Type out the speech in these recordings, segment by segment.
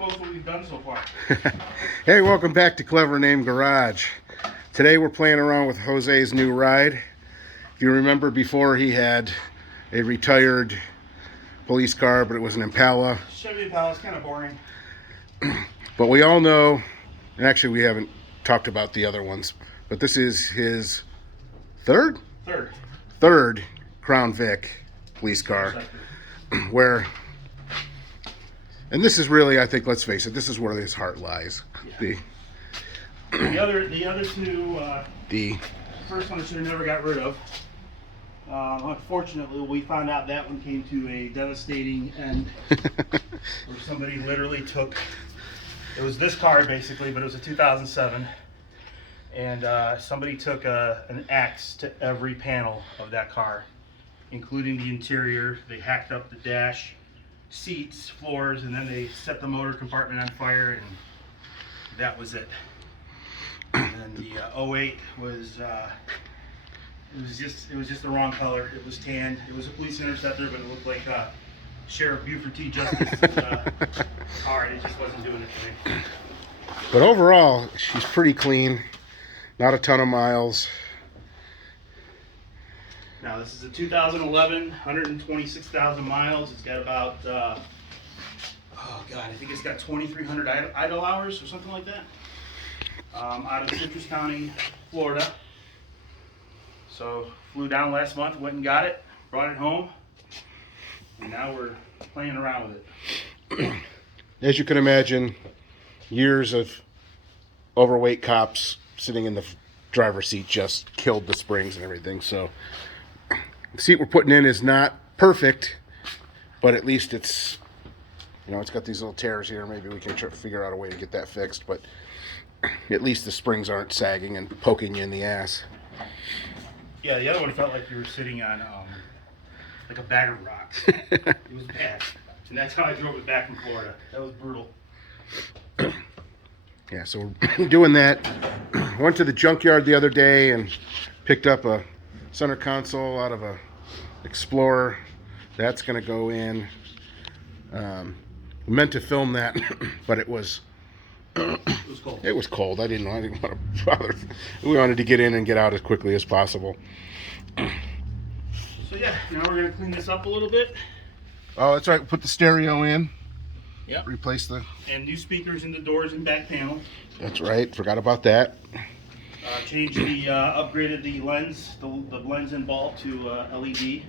folks what we've done so far. Hey, welcome back to Clever Name Garage. Today we're playing around with Jose's new ride. If you remember, before he had a retired police car, but it was an Impala. Chevy Impala is kind of boring. But we all know, and actually we haven't talked about the other ones, but this is his third Crown Vic police car. Where, and this is really, I think, let's face it, this is where his heart lies. Yeah. The other two, the first one I should have never got rid of. Unfortunately, we found out that one came to a devastating end, where somebody literally took, it was this car basically, but it was a 2007, and somebody took an axe to every panel of that car, including the interior. They hacked up the dash, seats, floors, and then they set the motor compartment on fire, and that was it. And then the 08 was it was just the wrong color. It was tan. It was a police interceptor, but it looked like Sheriff Buford T. Justice's car, and it just wasn't doing it for me. But overall, she's pretty clean. Not a ton of miles. Now, this is a 2011, 126,000 miles. It's got about, oh God, I think it's got 2,300 idle hours or something like that. Out of Citrus County, Florida. So, flew down last month, went and got it, brought it home, and now we're playing around with it. As you can imagine, years of overweight cops sitting in the driver's seat just killed the springs and everything. So the seat we're putting in is not perfect, but at least it's, you know, it's got these little tears here. Maybe we can figure out a way to get that fixed, but at least the springs aren't sagging and poking you in the ass. Yeah, the other one felt like you were sitting on like a bag of rocks. It was bad. And that's how I drove it back from Florida. That was brutal. Yeah, so we're doing that. Went to the junkyard the other day and picked up a center console out of a Explorer. That's going to go in. We meant to film that, but it was cold. It was cold. I didn't want to bother. We wanted to get in and get out as quickly as possible. So yeah, now we're going to clean this up a little bit. Oh, that's right. Put the stereo in. Yep. Replace the... And new speakers in the doors and back panel. That's right. Forgot about that. Changed the, upgraded the lens, the lens and bulb to LED.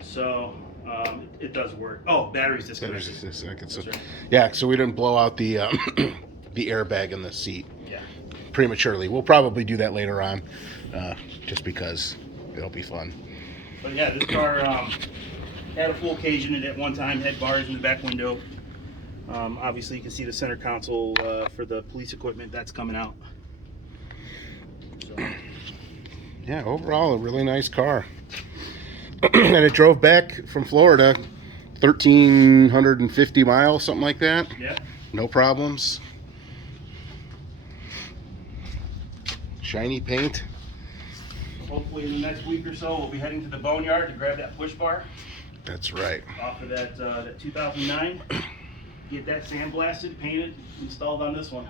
So it does work. Oh, battery's disconnected. So, right. Yeah, so we didn't blow out the the airbag in the seat. Yeah. Prematurely. We'll probably do that later on, just because it'll be fun. But yeah, this car had a full cage in it at one time. Had bars in the back window. Obviously, you can see the center console for the police equipment that's coming out. So. Yeah, overall a really nice car. And it drove back from Florida 1,350 miles, something like that. Yeah. No problems. Shiny paint. Hopefully in the next week or so we'll be heading to the boneyard to grab that push bar. That's right. Off of that 2009. Get that sandblasted, painted, installed on this one.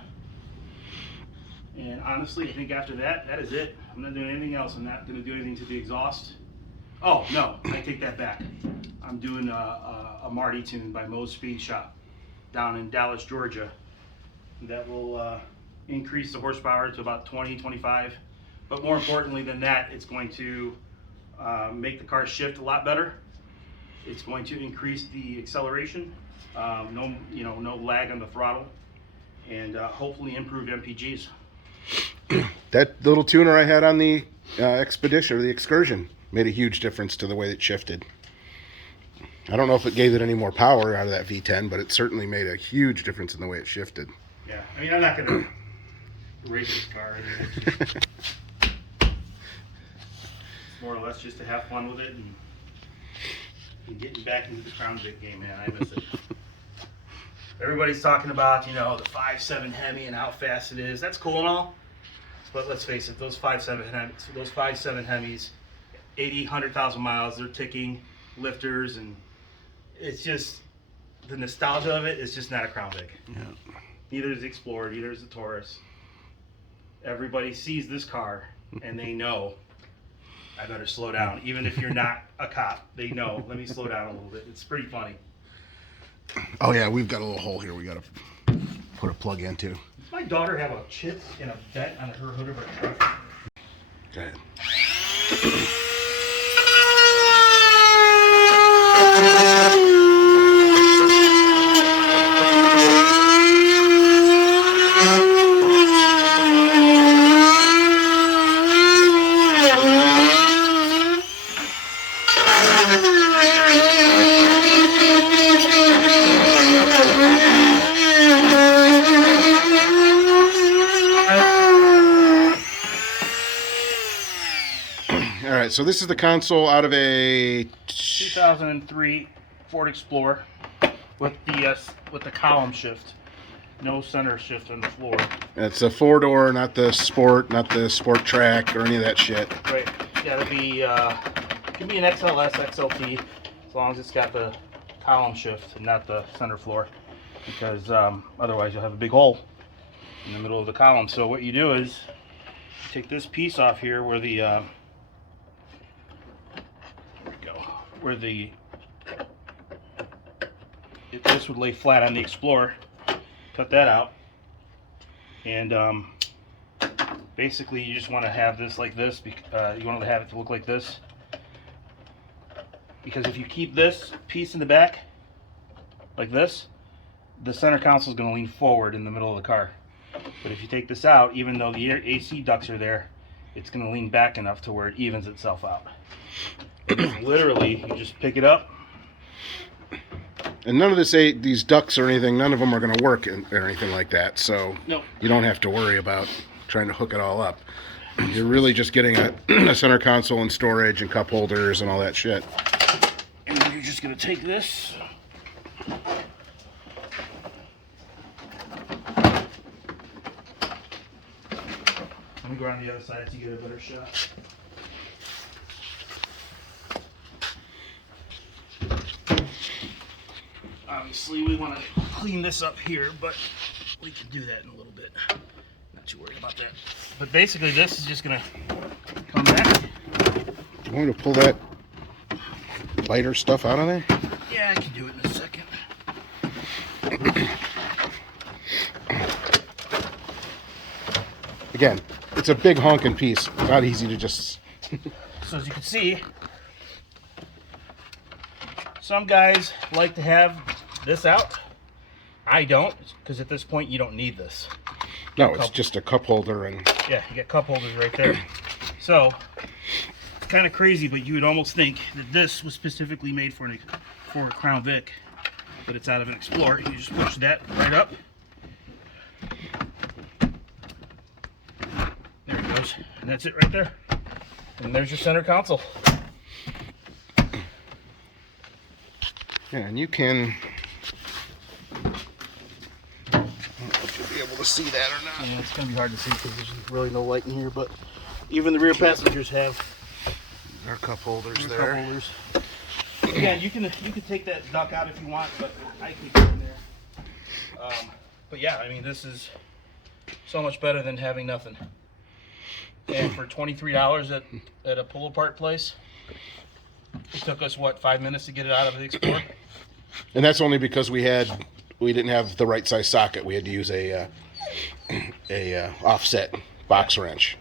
And honestly, I think after that, that is it. I'm not doing anything else. I'm not going to do anything to the exhaust. Oh, no, I take that back. I'm doing a Marty tune by Moe's Speed Shop down in Dallas, Georgia. That will increase the horsepower to about 20, 25. But more importantly than that, it's going to make the car shift a lot better. It's going to increase the acceleration. No lag on the throttle, and hopefully improve MPGs. That little tuner I had on the Expedition or the Excursion made a huge difference to the way it shifted. I don't know if it gave it any more power out of that V10, but it certainly made a huge difference in the way it shifted. Yeah, I mean, I'm not going to race this car. It's more or less just to have fun with it and getting back into the Crown Vic game, man. I miss it. Everybody's talking about, the 5.7 Hemi and how fast it is. That's cool and all, but let's face it, those 5.7 Hemis, 80, 100,000 miles, they're ticking lifters, and it's just, the nostalgia of it is just not a Crown Vic. Yeah. Neither is the Explorer, neither is the Taurus. Everybody sees this car and they know I better slow down. Even if you're not a cop, they know, let me slow down a little bit. It's pretty funny. Oh yeah, we've got a little hole here we gotta put a plug into. Does my daughter have a chip and a vent on her hood of her truck? Go ahead. Alright, so this is the console out of a 2003 Ford Explorer with the column shift. No center shift on the floor. It's a 4-door, not the Sport Track, or any of that shit. Right. Yeah, it'll be can be an XLS, XLT, as long as it's got the column shift and not the center floor, because otherwise you'll have a big hole in the middle of the column. So what you do is take this piece off here where the this would lay flat on the Explorer. Cut that out, and basically you just want to have this like this. You want to have it to look like this, because if you keep this piece in the back like this, the center console is going to lean forward in the middle of the car. But if you take this out, even though the AC ducts are there, it's going to lean back enough to where it evens itself out. Literally, you just pick it up. And none of these ducts or anything, none of them are going to work or anything like that. So No. You don't have to worry about trying to hook it all up. You're really just getting a center console and storage and cup holders and all that shit. And then you're just going to take this. Let me go around the other side to get a better shot. Obviously, we want to clean this up here, but we can do that in a little bit. Not too worried about that. But basically, this is just going to come back. You want me to pull that lighter stuff out of there? Yeah, I can do it in a second. Again, it's a big honking piece. Not easy to just... So as you can see, some guys like to have this out. I don't, because at this point you don't need this. No, it's just a cup holder and... Yeah, you got cup holders right there. So, it's kind of crazy, but you would almost think that this was specifically made for a Crown Vic, but it's out of an Explorer. You just push that right up. There it goes. And that's it right there. And there's your center console. Yeah, and you can... I don't know if you'll be able to see that or not. Yeah, it's going to be hard to see because there's really no light in here, but even the rear passengers have There are cup holders cup there. holders. Again, you can take that duck out if you want, but I keep it in there. But yeah, I mean, this is so much better than having nothing. And for $23 at a pull-apart place, it took us, what, 5 minutes to get it out of the Explorer? And that's only because we didn't have the right size socket. We had to use a offset box wrench.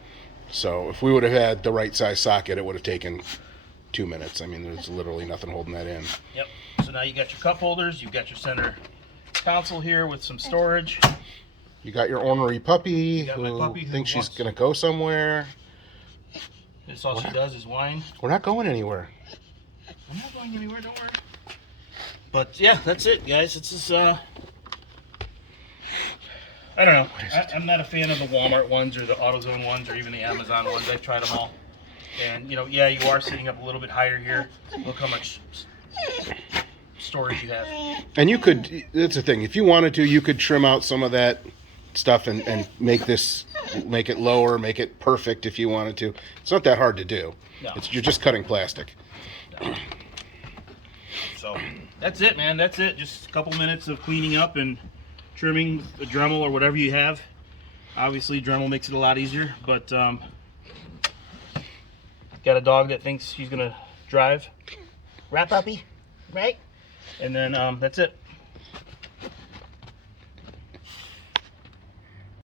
So if we would have had the right size socket, it would have taken 2 minutes. I mean, there's literally nothing holding that in. Yep. So now you got your cup holders, you've got your center console here with some storage. You got your ornery puppy got my who puppy who thinks she's wants- going to go somewhere. This all she does is whine. We're not going anywhere. I'm not going anywhere, don't worry. But yeah, that's it, guys. It's just, I don't know. I'm not a fan of the Walmart ones or the AutoZone ones or even the Amazon ones. I've tried them all. And, you know, yeah, you are sitting up a little bit higher here. Look how much storage you have. And you could, that's the thing, if you wanted to, you could trim out some of that stuff and make it lower, make it perfect if you wanted to. It's not that hard to do. No. You're just cutting plastic. So, that's it, man. That's it. Just a couple minutes of cleaning up and trimming the Dremel or whatever you have. Obviously, Dremel makes it a lot easier, but got a dog that thinks she's gonna drive. Right, puppy? Right? And then that's it.